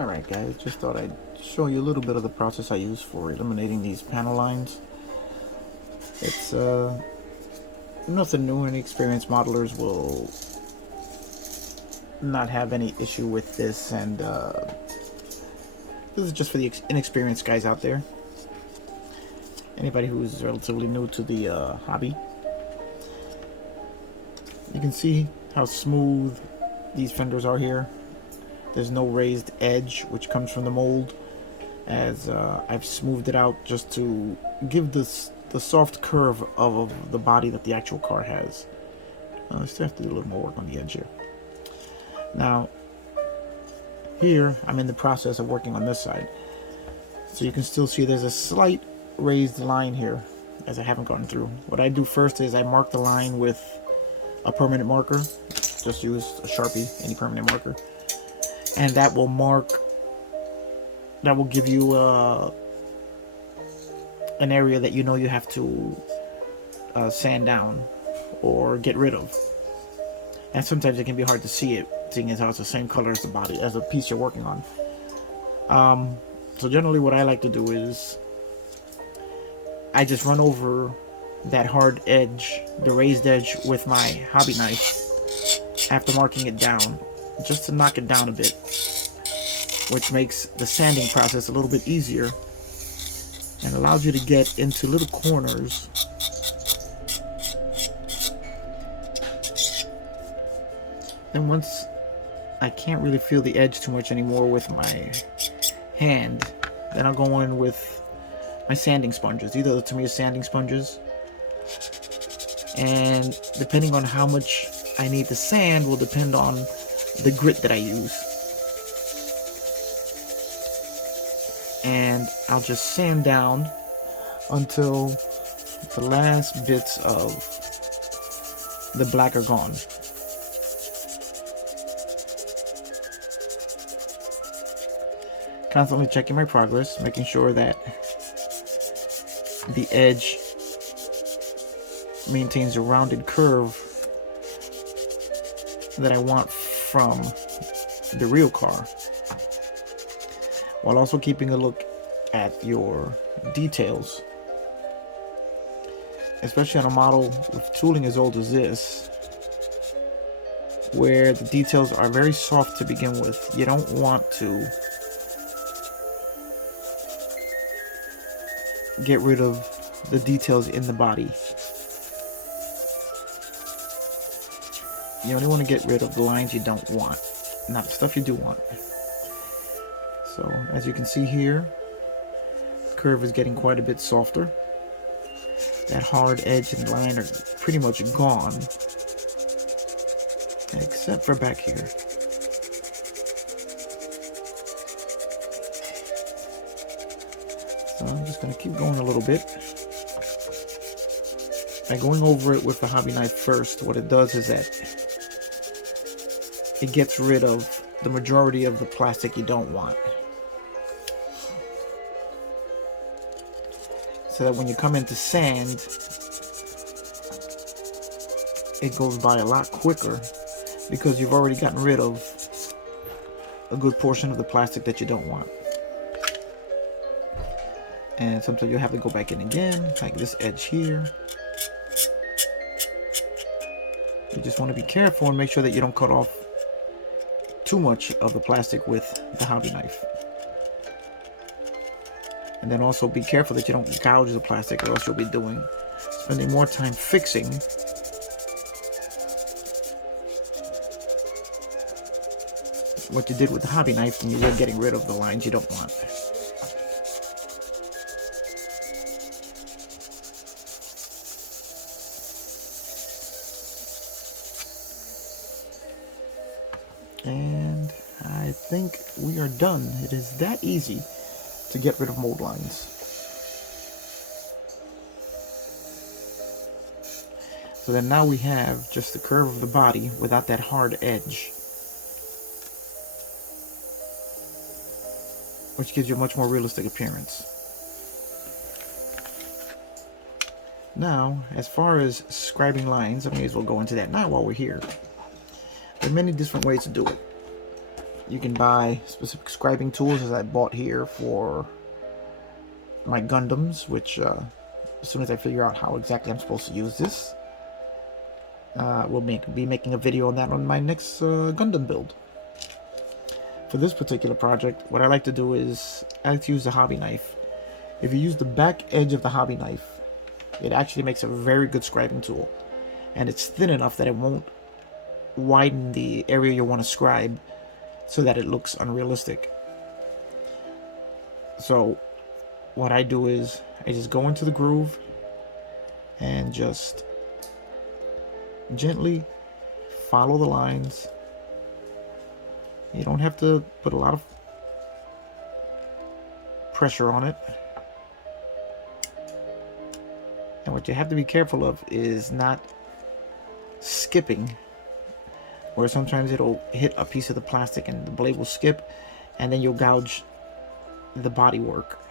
Alright guys, just thought I'd show you a little bit of the process I use for eliminating these panel lines. It's nothing new, and experienced modelers will not have any issue with this, and this is just for the inexperienced guys out there. Anybody who's relatively new to the hobby. You can see how smooth these fenders are here. There's no raised edge, which comes from the mold, as I've smoothed it out just to give this the soft curve of the body that the actual car has. I still have to do a little more work on the edge here. Now, here I'm in the process of working on this side, so you can still see there's a slight raised line here, as I haven't gone through. What I do first is I mark the line with a permanent marker. Just use a Sharpie, any permanent marker. And that will give you an area that you know you have to sand down or get rid of. And sometimes it can be hard to see it, seeing as how it's the same color as the body, as the piece you're working on. So generally what I like to do is I just run over that hard edge, the raised edge, with my hobby knife after marking it down, just to knock it down a bit, which makes the sanding process a little bit easier and allows you to get into little corners then once I can't really feel the edge too much anymore with my hand, then I'll go in with my sanding sponges. These are the Tamiya sanding sponges, and depending on how much I need to sand will depend on the grit that I use. And I'll just sand down until the last bits of the black are gone. Constantly checking my progress, making sure that the edge maintains a rounded curve that I want from the real car, while also keeping a look at your details, especially on a model with tooling as old as this, where the details are very soft to begin with. You don't want to get rid of the details in the body. You only want to get rid of the lines you don't want, not the stuff you do want. So as you can see here, the curve is getting quite a bit softer. That hard edge and line are pretty much gone, except for back here. So I'm just going to keep going a little bit. By going over it with the hobby knife first, what it does is that it gets rid of the majority of the plastic you don't want, so that when you come into sand, it goes by a lot quicker, because you've already gotten rid of a good portion of the plastic that you don't want. And sometimes you'll have to go back in again, like this edge here. You just want to be careful and make sure that you don't cut off too much of the plastic with the hobby knife. And then also be careful that you don't gouge the plastic, or else you'll be spending more time fixing what you did with the hobby knife than you are getting rid of the lines you don't want. And I think we are done. It is that easy to get rid of mold lines. So then now we have just the curve of the body without that hard edge, which gives you a much more realistic appearance. Now, as far as scribing lines, I may as well go into that now while we're here. There are many different ways to do it. You can buy specific scribing tools, as I bought here for my Gundams, which as soon as I figure out how exactly I'm supposed to use this, we'll be making a video on that on my next Gundam build. For this particular project, what I like to do is I like to use the hobby knife. If you use the back edge of the hobby knife, it actually makes a very good scribing tool, and it's thin enough that it won't widen the area you want to scribe so that it looks unrealistic. So what I do is I just go into the groove and just gently follow the lines. You don't have to put a lot of pressure on it. And what you have to be careful of is not skipping, where sometimes it'll hit a piece of the plastic and the blade will skip, and then you'll gouge the body work.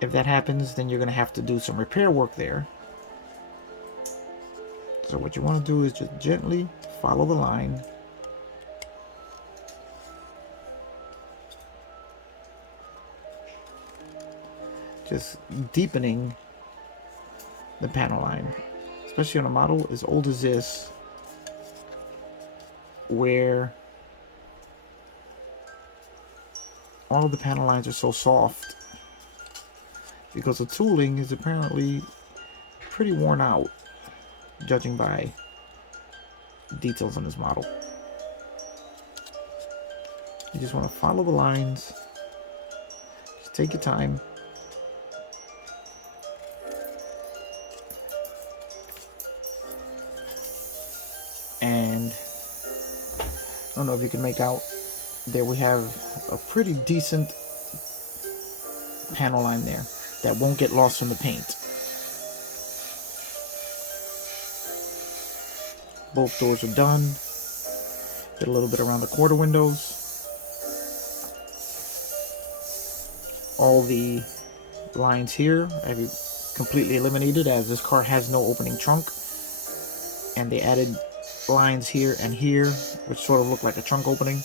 If that happens, then you're going to have to do some repair work there. So what you want to do is just gently follow the line. Just deepening the panel line, especially on a model as old as this, where all of the panel lines are so soft because the tooling is apparently pretty worn out, judging by details on this model. You just want to follow the lines, just take your time. And I don't know if you can make out, there we have a pretty decent panel line there that won't get lost in the paint. Both doors are done. Did a little bit around the quarter windows. All the lines here I've completely eliminated, as this car has no opening trunk, and they added lines here and here which sort of look like a trunk opening.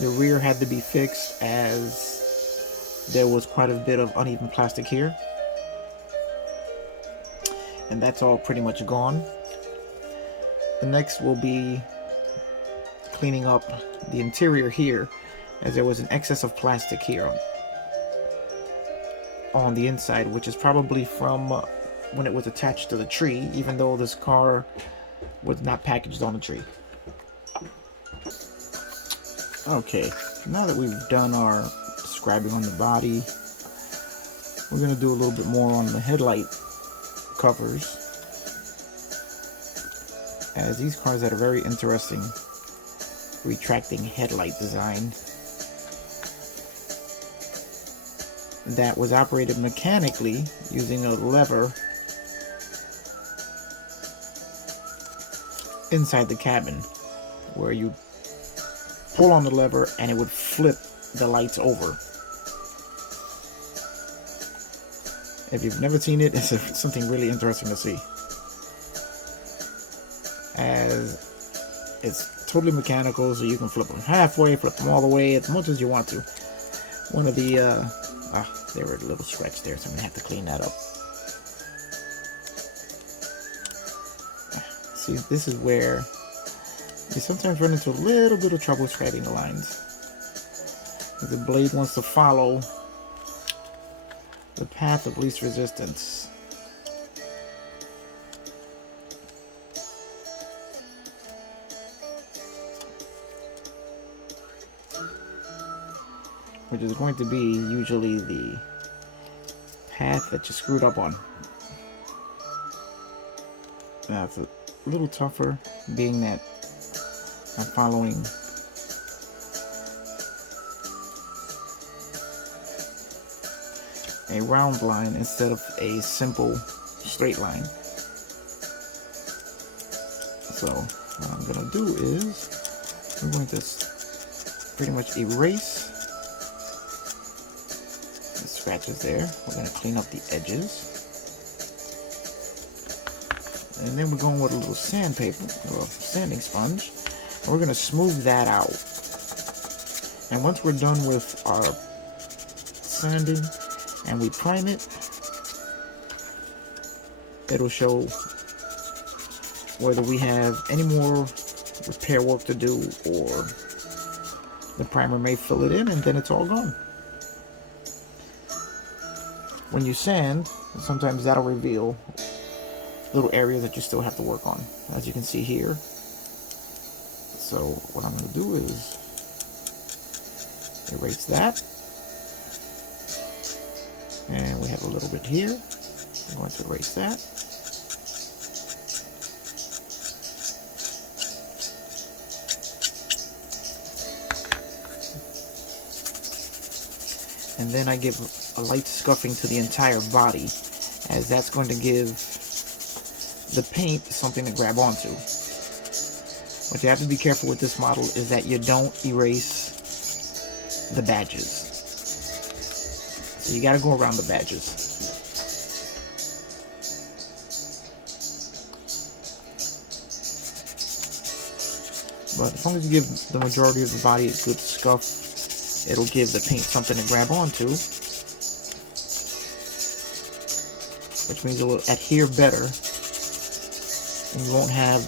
The rear had to be fixed as there was quite a bit of uneven plastic here, and that's all pretty much gone. The next will be cleaning up the interior here, as there was an excess of plastic here on the inside, which is probably from when it was attached to the tree, even though this car was not packaged on the tree. Okay, now that we've done our scribing on the body, we're going to do a little bit more on the headlight covers, as these cars had a very interesting retracting headlight design that was operated mechanically using a lever inside the cabin, where you pull on the lever and it would flip the lights over. If you've never seen it, it's something really interesting to see, as it's totally mechanical, so you can flip them halfway, flip them all the way, as much as you want to. One of the there were a little scratch there, so I'm gonna have to clean that up. See, this is where you sometimes run into a little bit of trouble scribing the lines. The blade wants to follow the path of least resistance. Which is going to be usually the path that you screwed up on. That's a little tougher, being that I'm following a round line instead of a simple straight line. So what I'm going to do is I'm going to pretty much erase the scratches there. We're going to clean up the edges. And then we're going with a little sandpaper, or a sanding sponge, We're going to smooth that out. And once we're done with our sanding and we prime it, it'll show whether we have any more repair work to do, or the primer may fill it in and then it's all gone. When you sand, sometimes that'll reveal little areas that you still have to work on, as you can see here. So what I'm going to do is erase that, and we have a little bit here. I'm going to erase that. And then I give a light scuffing to the entire body, as that's going to give the paint something to grab onto. What you have to be careful with this model is that you don't erase the badges. So you got to go around the badges. But as long as you give the majority of the body a good scuff, it'll give the paint something to grab onto, which means it will adhere better, and you won't have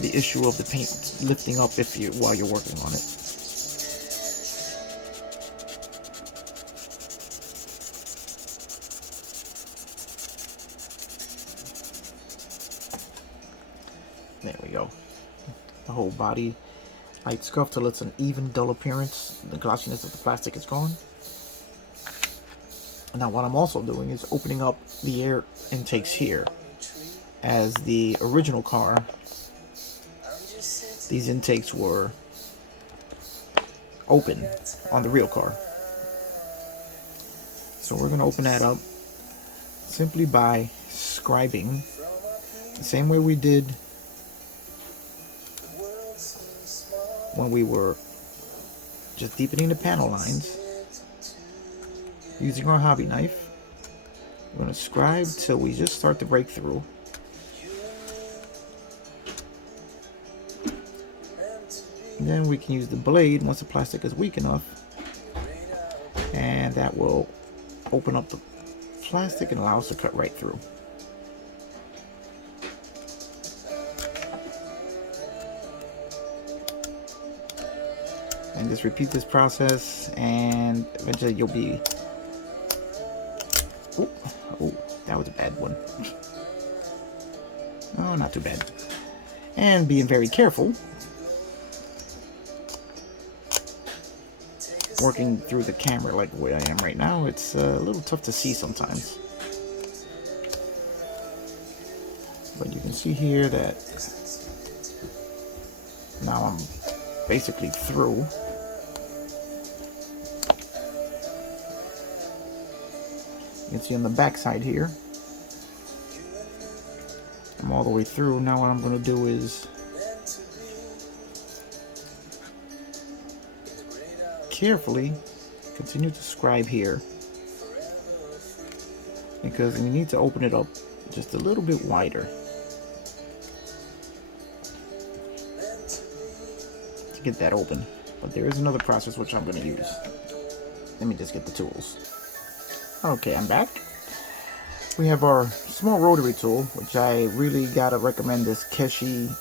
the issue of the paint lifting up while you're working on it. There we go. The whole body light scuff till it's an even dull appearance. The glossiness of the plastic is gone. Now what I'm also doing is opening up the air intakes here. As the original car, these intakes were open on the real car. So we're going to open that up simply by scribing the same way we did when we were just deepening the panel lines. Using our hobby knife, we're going to scribe till we just start to break through. And then we can use the blade once the plastic is weak enough, and that will open up the plastic and allow us to cut right through. And just repeat this process, and eventually you'll be... Oh, that was a bad one. Oh, not too bad. And being very careful. Working through the camera like the way I am right now, it's a little tough to see sometimes. But you can see here that now I'm basically through. You can see on the back side here, I'm all the way through. Now what I'm going to do is carefully continue to scribe here, because we need to open it up just a little bit wider to get that open. But there is another process which I'm going to use. Let me just get the tools. Okay, I'm back. We have our small rotary tool, which I really gotta recommend this Keshi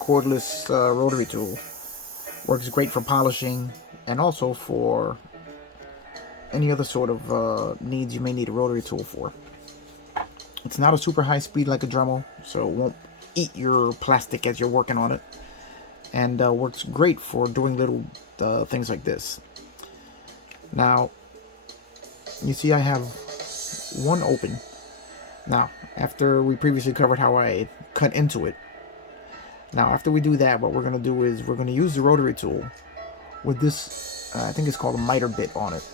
cordless rotary tool. Works great for polishing and also for any other sort of needs you may need a rotary tool for. It's not a super high speed like a Dremel, so it won't eat your plastic as you're working on it, and works great for doing little things like this. Now, you see I have one open. Now, after we previously covered how I cut into it, now after we do that, what we're going to do is we're going to use the rotary tool with this, I think it's called a miter bit on it.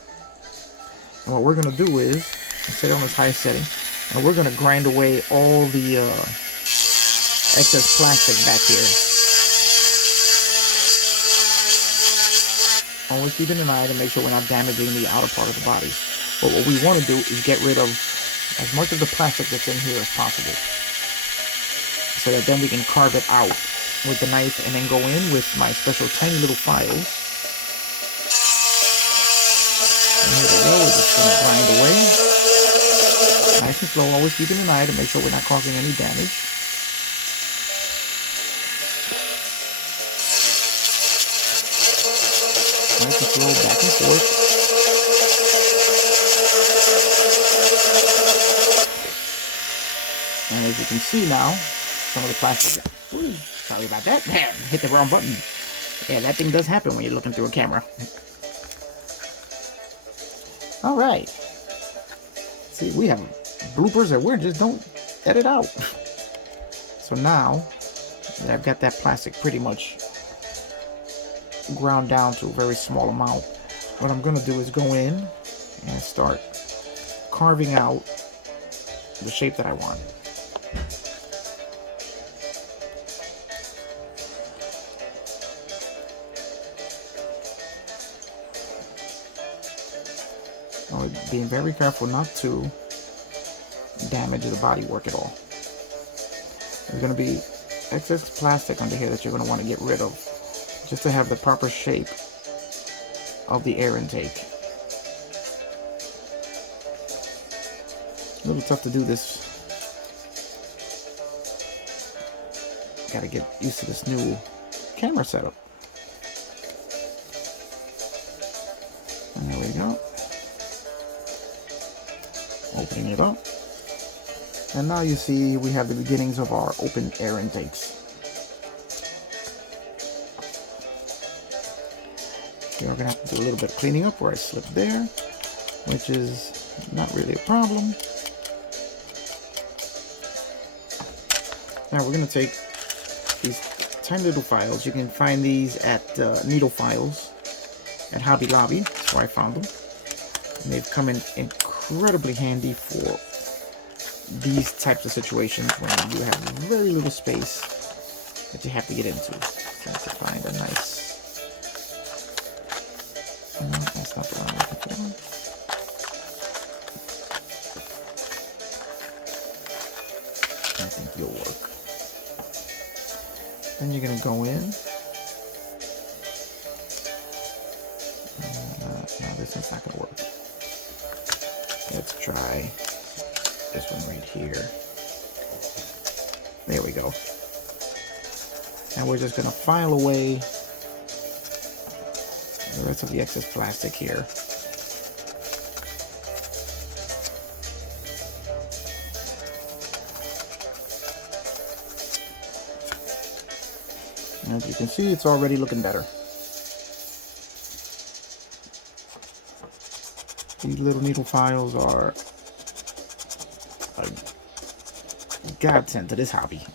And what we're going to do is set it on its highest setting, and we're going to grind away all the excess plastic back here. Always keeping an eye to make sure we're not damaging the outer part of the body. But what we want to do is get rid of as much of the plastic that's in here as possible. So so that then we can carve it out with the knife and then go in with my special tiny little files. And here we go, we're just going to grind away. Nice and slow, always keeping an eye to make sure we're not causing any damage. Nice and slow, back and forth. And as you can see now, some of the plastic... Ooh, sorry about that. Hit the wrong button. Yeah, that thing does happen when you're looking through a camera. Alright. See, we have bloopers that we just don't edit out. So now that I've got that plastic pretty much ground down to a very small amount, what I'm going to do is go in and start carving out the shape that I want. Being very careful not to damage the bodywork at all. There's going to be excess plastic under here that you're going to want to get rid of, just to have the proper shape of the air intake. A little tough to do this. Got to get used to this new camera setup. And there we go. Opening it up, and now you see we have the beginnings of our open air intakes. Here we're gonna have to do a little bit of cleaning up where I slipped there, which is not really a problem. Now we're gonna take these tiny little files. You can find these at Needle Files at Hobby Lobby. That's where I found them, and they've come in incredibly handy for these types of situations when you have very little space that you have to get into. So to find a nice... No, that's not the one I'm looking for. I think you'll work. Then you're going to go in. No, this one's not going to work. Let's try this one right here. There we go. And we're just going to file away the rest of the excess plastic here. And as you can see, it's already looking better. These little needle files are a godsend to this hobby.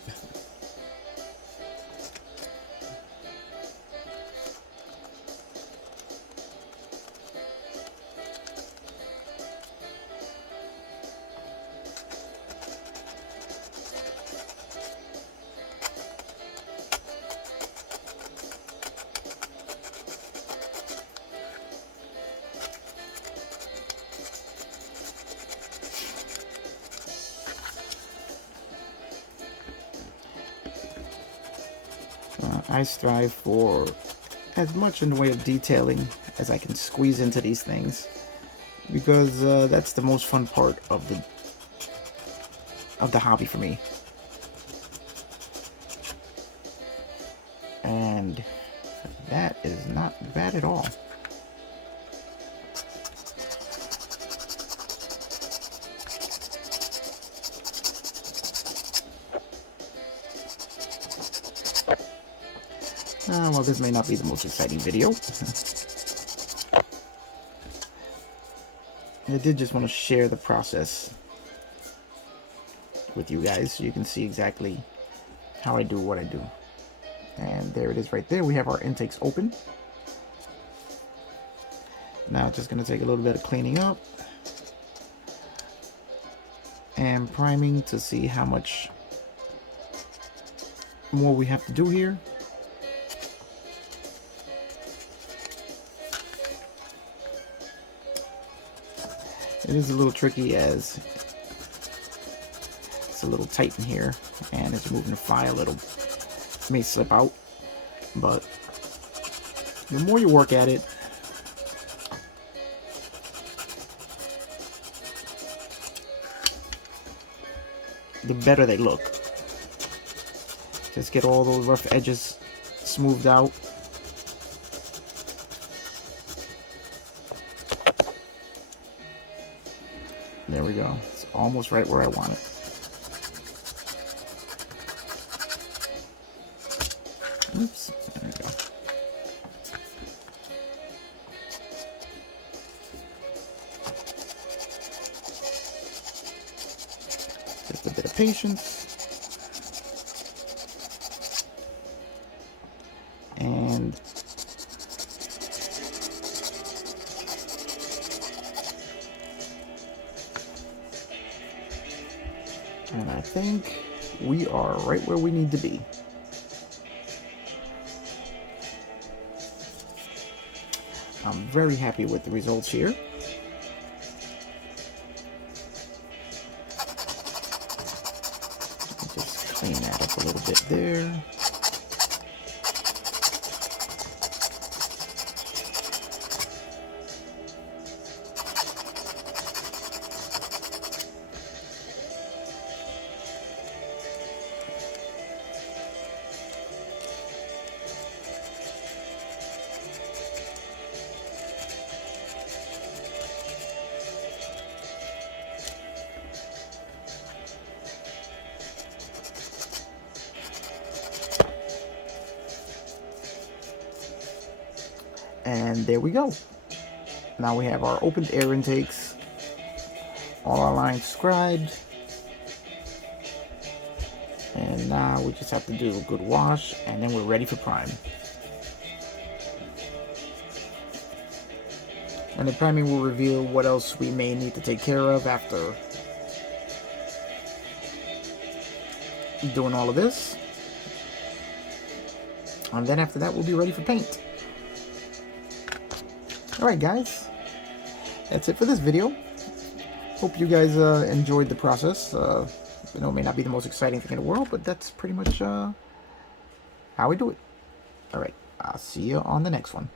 I strive for as much in the way of detailing as I can squeeze into these things, because that's the most fun part of the hobby for me. And that is not bad at all. Well, this may not be the most exciting video. I did just want to share the process with you guys so you can see exactly how I do what I do. And there it is right there. We have our intakes open. Now it's just going to take a little bit of cleaning up and priming to see how much more we have to do here. It is a little tricky as a little tight in here, and as you're moving the file, it may slip out. But the more you work at it, the better they look. Just get all those rough edges smoothed out. There we go. It's almost right where I want it. Oops. There we go. Just a bit of patience. And I think we are right where we need to be. I'm very happy with the results here. Just clean that up a little bit there. And there we go. Now we have our opened air intakes, all our lines scribed, and now we just have to do a good wash, and then we're ready for prime. And the priming will reveal what else we may need to take care of after doing all of this. And then after that, we'll be ready for paint. Alright guys, that's it for this video. Hope you guys enjoyed the process. You know, it may not be the most exciting thing in the world, but that's pretty much how we do it. Alright, I'll see you on the next one.